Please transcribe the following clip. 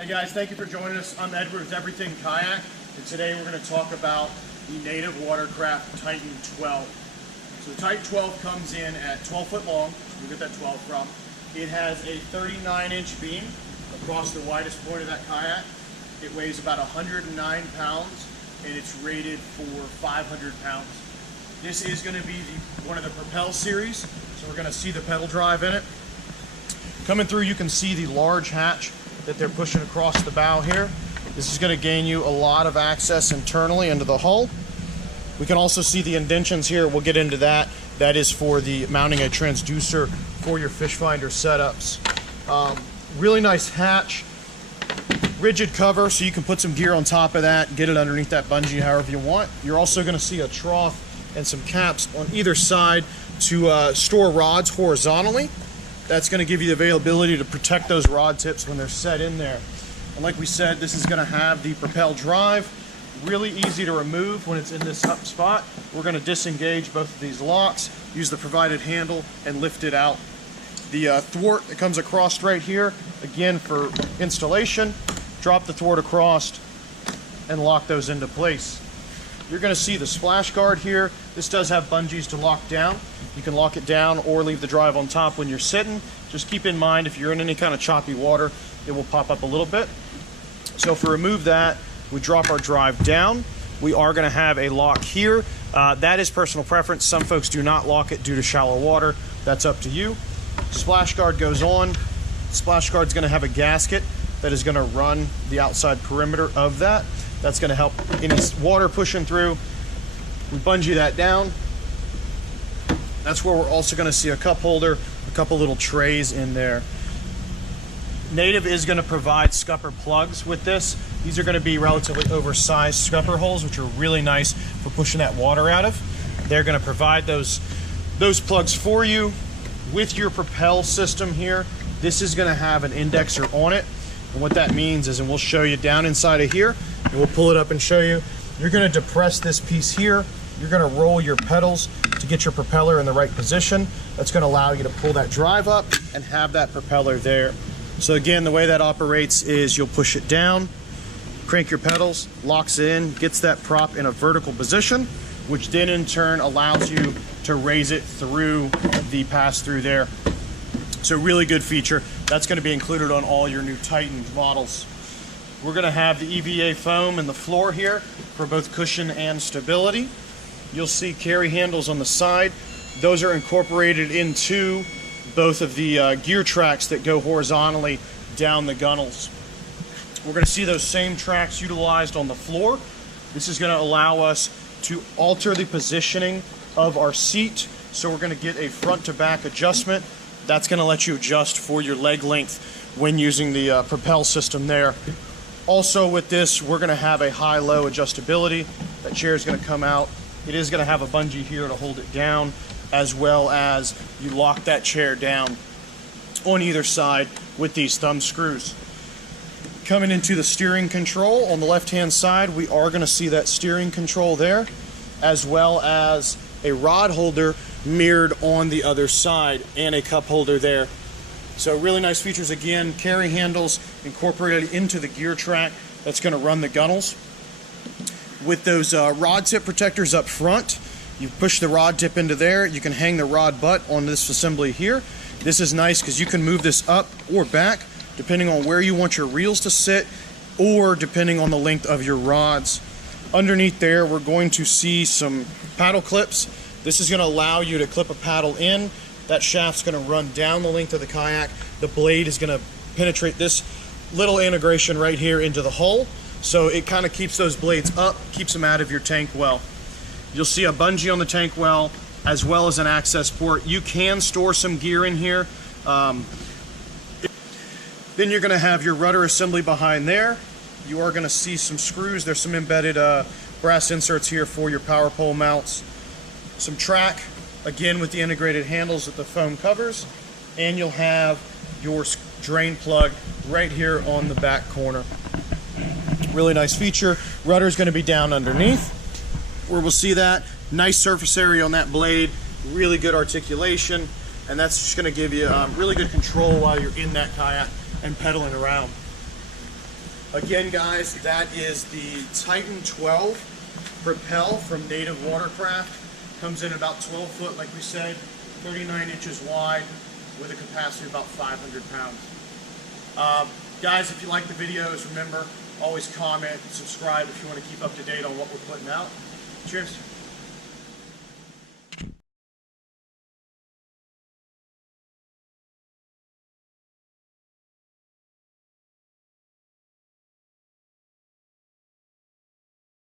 Hey guys, thank you for joining us. I'm Edward with Everything Kayak, and today we're going to talk about the native Watercraft Titan 12. So the Titan 12 comes in at 12 foot long. We'll get that 12 from. It has a 39-inch beam across the widest point of that kayak. It weighs about 109 pounds, and it's rated for 500 pounds. This is going to be one of the Propel series, so we're going to see the pedal drive in it. Coming through, you can see the large hatch that they're pushing across the bow here. This is going to gain you a lot of access internally into the hull. We can also see the indentions here. We'll get into that. That is for the mounting a transducer for your fish finder setups. Really nice hatch, rigid cover, so you can put some gear on top of that, get it underneath that bungee however you want. You're also going to see a trough and some caps on either side to store rods horizontally. That's going to give you the availability to protect those rod tips when they're set in there. And like we said, this is going to have the Propel Drive. Really easy to remove when it's in this up spot. We're going to disengage both of these locks, use the provided handle, and lift it out. The thwart that comes across right here, again for installation, drop the thwart across and lock those into place. You're going to see the splash guard here. This does have bungees to lock down. You can lock it down or leave the drive on top when you're sitting. Just keep in mind, if you're in any kind of choppy water, it will pop up a little bit. So if we remove that, we drop our drive down. We are going to have a lock here. That is personal preference. Some folks do not lock it due to shallow water. That's up to you. Splash guard goes on. Splash guard is going to have a gasket that is going to run the outside perimeter of that. That's going to help any water pushing through. We bungee that down. That's where we're also going to see a cup holder, a couple little trays in there. Native is going to provide scupper plugs with this. These are going to be relatively oversized scupper holes, which are really nice for pushing that water out of. They're going to provide those plugs for you. With your Propel system here, this is going to have an indexer on it. And what that means is, and we'll show you down inside of here, and we'll pull it up and show you, you're going to depress this piece here. You're going to roll your pedals to get your propeller in the right position. That's going to allow you to pull that drive up and have that propeller there. So again, the way that operates is you'll push it down, crank your pedals, locks it in, gets that prop in a vertical position, which then in turn allows you to raise it through the pass-through there. So really good feature. That's going to be included on all your new Titan models. We're going to have the Eba Foam in the floor here for both cushion and stability. You'll see carry handles on the side. Those are incorporated into both of the gear tracks that go horizontally down the gunnels. We're going to see those same tracks utilized on the floor. This is going to allow us to alter the positioning of our seat. So we're going to get a front to back adjustment. That's going to let you adjust for your leg length when using the Propel system there. Also with this, we're going to have a high-low adjustability. That chair is going to come out. It is going to have a bungee here to hold it down, as well as you lock that chair down on either side with these thumb screws. Coming into the steering control, on the left-hand side, we are going to see that steering control there, as well as a rod holder mirrored on the other side and a cup holder there. So really nice features. Again, carry handles incorporated into the gear track that's going to run the gunnels. With those rod tip protectors up front, you push the rod tip into there. You can hang the rod butt on this assembly here. This is nice because you can move this up or back depending on where you want your reels to sit or depending on the length of your rods. Underneath there, we're going to see some paddle clips. This is going to allow you to clip a paddle in. That shaft's going to run down the length of the kayak. The blade is going to penetrate this little integration right here into the hull. So it kind of keeps those blades up, keeps them out of your tank well. You'll see a bungee on the tank well, as well as an access port. You can store some gear in here. Then you're going to have your rudder assembly behind there. You are going to see some screws. There's some embedded brass inserts here for your power pole mounts. Some track, again with the integrated handles that the foam covers. And you'll have your drain plug right here on the back corner. Really nice feature. Rudder is going to be down underneath, where we'll see that. Nice surface area on that blade, really good articulation, and that's just going to give you really good control while you're in that kayak and pedaling around. Again, guys, that is the Titan 12 Propel from Native Watercraft. Comes in about 12 foot, like we said, 39 inches wide, with a capacity of about 500 pounds. Guys, if you like the videos, remember, always comment, subscribe if you want to keep up to date on what we're putting out. Cheers.